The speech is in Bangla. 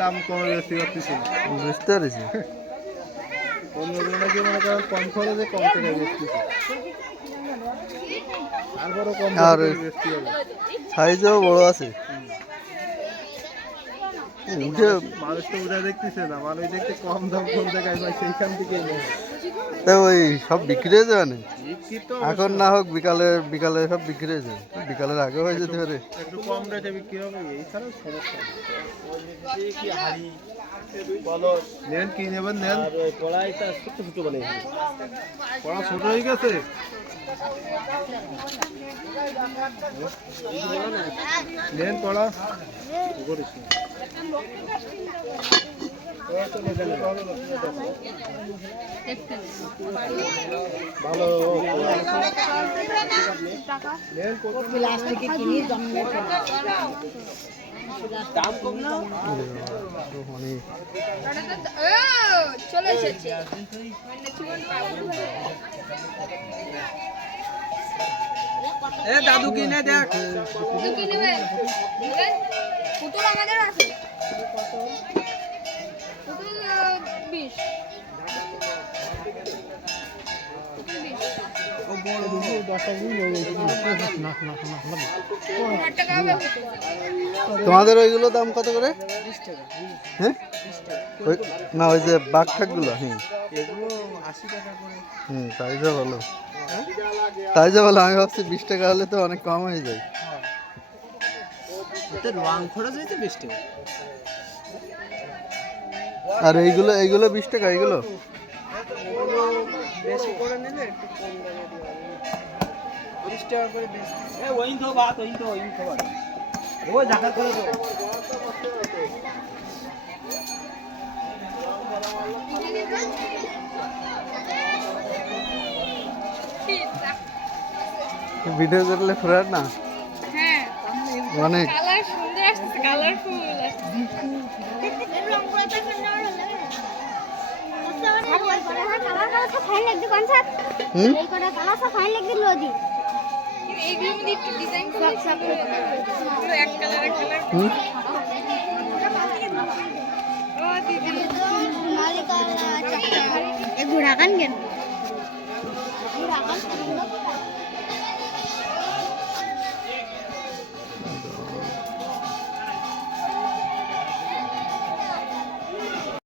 দাম কমে বেশি করতেছি বুঝতে পেরেছি। অন্যজনকে মনে করেন কম খরচে কম টাকায় বেচতেছি, তারপরও কম আর বেচতে হবে। সাইজও বড় আছে। উঠে মানুষ তো উঠে দেখতেছে না, মানুষ দেখতে কম দাম কোন জায়গায় পাই সেইখান থেকেই নেয়। তা ওই সব বিক্রি হয়ে যাবে না বিক্রি তো এখন, না হোক বিকালে বিকালে সব বিক্রি হয়ে যাবে, বিকালের আগে হয়ে যেতে পারে। একটু কম রেটে বিক্রি হবে, এছাড়াও সমস্যা নেই। নেন কি নেবেন নেন। কড়াইটা ছোট ছোট বলে কড়া ছোট হয়ে গেছে, নেন কড়া করিস না। ভালো প্লাস্টিকে কিনি জন্মের দাম কম না চলে এসেছি। এ দাদু কিনে দেখ, কি নেবে? পুতুল আমাদের আছে, পুতুল 20। তোমাদের ওইগুলো দাম কত করে? হ্যাঁ না, ওই যে বাঘ ঠাকগুলো, হ্যাঁ এগুলো 80 টাকা করে। তাই যা ভালো, তাই যা ভালো। আমি ভাবছি 20 টাকা হলে তো অনেক কম হয়ে যায়। রং খরচ হয়েছে 20 টাকা। আর এইগুলো এইগুলো 20 টাকা, এইগুলো বেশি করে নিলে একটু কম দামে দিও, 20 টাকা করে বেচতেছি। এ ওইন তো বাত, ওইন তো বাত, ও জায়গা করে দাও। ভিডিও করলে ফ্রেন্ড না হ্যাঁ, অনেক। কালার সুন্দর আসছে, কালারফুল আসছে। এইগুলো মধ্যে একটু ডিজাইন করে এক কালার এক কালার। ও দিদি ঘোড়া কান কেন ঘোড়া কান